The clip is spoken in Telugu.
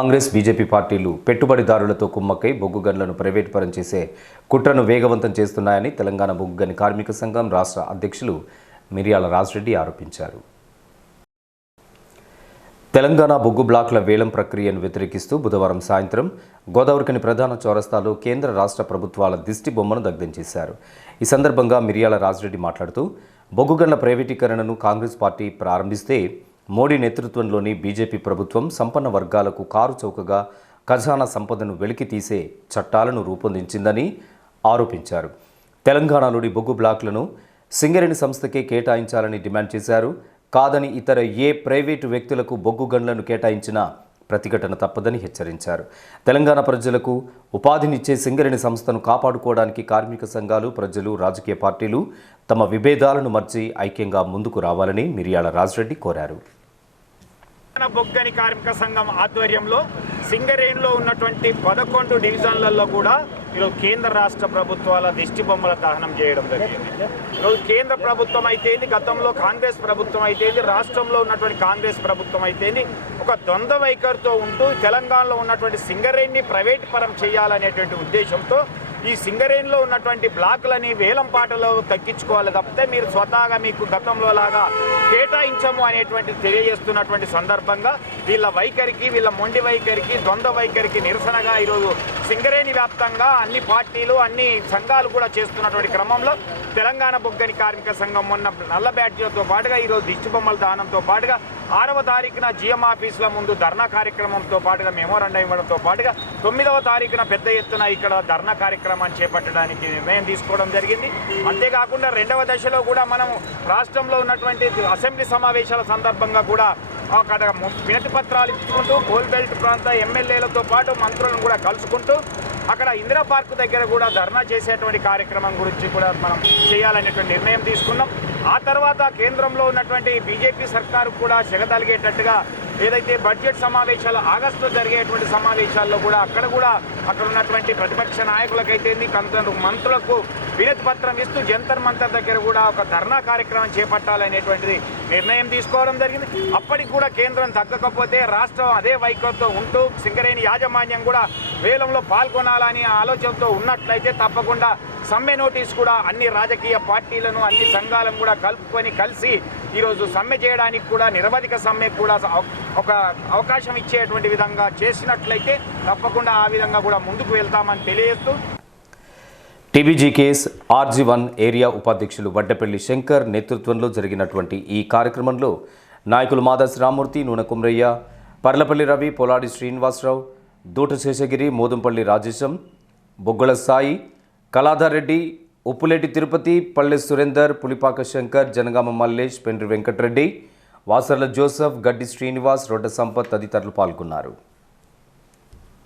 కాంగ్రెస్ బీజేపీ పార్టీలు పెట్టుబడిదారులతో కుమ్మక్కై బొగ్గు గనులను ప్రైవేటు పరం చేసే కుట్రను వేగవంతం చేస్తున్నాయని తెలంగాణ బొగ్గు గని కార్మిక సంఘం రాష్ట్ర అధ్యక్షులు మిరియాల రాజరెడ్డి ఆరోపించారు. తెలంగాణ బొగ్గు బ్లాక్ల వేలం ప్రక్రియను వ్యతిరేకిస్తూ బుధవారం సాయంత్రం గోదావరికని ప్రధాన చౌరస్తాలో కేంద్ర రాష్ట్ర ప్రభుత్వాల దిష్టి బొమ్మను దగ్ధం చేశారు. ఈ సందర్భంగా మిరియాల రాజరెడ్డి మాట్లాడుతూ బొగ్గు గన్ల ప్రైవేటీకరణను కాంగ్రెస్ పార్టీ ప్రారంభిస్తే మోడీ నేతృత్వంలోని బీజేపీ ప్రభుత్వం సంపన్న వర్గాలకు కారు చౌకగా ఖజానా సంపదను వెలికి తీసే చట్టాలను రూపొందించిందని ఆరోపించారు. తెలంగాణలోని బొగ్గు బ్లాక్లను సింగరేణి సంస్థకే కేటాయించాలని డిమాండ్ చేశారు. కాదని ఇతర ఏ ప్రైవేటు వ్యక్తులకు బొగ్గు గన్లను కేటాయించినా ప్రతిఘటన తప్పదని హెచ్చరించారు. తెలంగాణ ప్రజలకు ఉపాధినిచ్చే సింగరేణి సంస్థను కాపాడుకోవడానికి కార్మిక సంఘాలు ప్రజలు రాజకీయ పార్టీలు తమ విభేదాలను మర్చి ఐక్యంగా ముందుకు రావాలని మిరియాల రాజరెడ్డి కోరారు. తెలంగాణ బొగ్గని కార్మిక సంఘం ఆధ్వర్యంలో సింగరేణిలో ఉన్నటువంటి పదకొండు డివిజన్లలో కూడా ఈరోజు కేంద్ర రాష్ట్ర ప్రభుత్వాల దిష్టి బొమ్మల దహనం చేయడం జరిగింది. ఈరోజు కేంద్ర ప్రభుత్వం అయితేంది గతంలో కాంగ్రెస్ ప్రభుత్వం అయితేంది రాష్ట్రంలో ఉన్నటువంటి కాంగ్రెస్ ప్రభుత్వం అయితేంది ఒక ద్వంద్వ వైఖరితో ఉంటూ తెలంగాణలో ఉన్నటువంటి సింగరేణిని ప్రైవేట్ పరం చేయాలనేటువంటి ఉద్దేశంతో ఈ సింగరేణిలో ఉన్నటువంటి బ్లాకులని వేలం పాటలో తగ్గించుకోవాలి తప్పితే మీరు స్వతహాగా మీకు గతంలో లాగా కేటాయించము అనేటువంటి తెలియజేస్తున్నటువంటి సందర్భంగా వీళ్ళ వైఖరికి వీళ్ళ మొండి వైఖరికి ద్వంద్వ వైఖరికి నిరసనగా ఈరోజు సింగరేణి వ్యాప్తంగా అన్ని పార్టీలు అన్ని సంఘాలు కూడా చేస్తున్నటువంటి క్రమంలో తెలంగాణ బొగ్గని కార్మిక సంఘం మొన్న నల్ల బ్యాడ్జీలతో పాటుగా ఈరోజు దిష్టిబొమ్మల దానంతో పాటుగా ఆరవ తారీఖున జిఎం ఆఫీసుల ముందు ధర్నా కార్యక్రమంతో పాటుగా మెమోరండం ఇవ్వడంతో పాటుగా తొమ్మిదవ తారీఖున పెద్ద ఎత్తున ఇక్కడ ధర్నా కార్యక్రమాన్ని చేపట్టడానికి నిర్ణయం తీసుకోవడం జరిగింది. అంతేకాకుండా రెండవ దశలో కూడా మనం రాష్ట్రంలో ఉన్నటువంటి అసెంబ్లీ సమావేశాల సందర్భంగా కూడా అక్కడ వినతి పత్రాలు ఇచ్చుకుంటూ కోల్బెల్ట్ ప్రాంత ఎమ్మెల్యేలతో పాటు మంత్రులను కూడా కలుసుకుంటూ అక్కడ ఇందిరా పార్క్ దగ్గర కూడా ధర్నా చేసేటువంటి కార్యక్రమం గురించి కూడా మనం చేయాలనేటువంటి నిర్ణయం తీసుకున్నాం. ఆ తర్వాత కేంద్రంలో ఉన్నటువంటి బీజేపీ సర్కారు కూడా చెగదలిగేటట్టుగా ఏదైతే బడ్జెట్ సమావేశాలు ఆగస్టులో జరిగేటువంటి సమావేశాల్లో కూడా అక్కడ కూడా అక్కడ ఉన్నటువంటి ప్రతిపక్ష నాయకులకైతే కొంత మంత్రులకు వినతి పత్రం ఇస్తూ జంతర్ మంతర్ దగ్గర కూడా ఒక ధర్నా కార్యక్రమం చేపట్టాలనేటువంటిది నిర్ణయం తీసుకోవడం జరిగింది. అప్పటికి కూడా కేంద్రం తగ్గకపోతే రాష్ట్రం అదే వైఖరితో ఉంటూ సింగరేణి యాజమాన్యం కూడా వేలంలో పాల్గొనాలని ఆలోచనతో ఉన్నట్లయితే తప్పకుండా సమ్మె నోటీస్ కూడా అన్ని రాజకీయ పార్టీలను అన్ని సంఘాలను కూడా కలుపుకొని కలిసి ఈరోజు సమ్మె చేయడానికి కూడా నిరవధిక సమ్మె కూడా ఒక అవకాశం ఇచ్చేటువంటి విధంగా చేసినట్లయితే తప్పకుండా ఆ విధంగా కూడా ముందుకు వెళ్తామని తెలియజేస్తూ TBG KS RG one area ఉపాధ్యక్షులు వడ్డపల్లి శంకర్ నేతృత్వంలో జరిగినటువంటి ఈ కార్యక్రమంలో నాయకులు మాదాసి రామూర్తి నూనె కుమ్రయ్య పర్లపల్లి రవి పొలాడి శ్రీనివాసరావు దూట శేషగిరి మోదంపల్లి రాజేశం బొగ్గల సాయి కళాధర్ రెడ్డి ఉప్పులేటి తిరుపతి పల్లె సురేందర్ పులిపాక శంకర్ జనగామ మల్లేష్ పెండ్రి వెంకటరెడ్డి వాసర్ల జోసఫ్ గడ్డి శ్రీనివాస్ రొడ్డ సంపత్ తదితరులు పాల్గొన్నారు.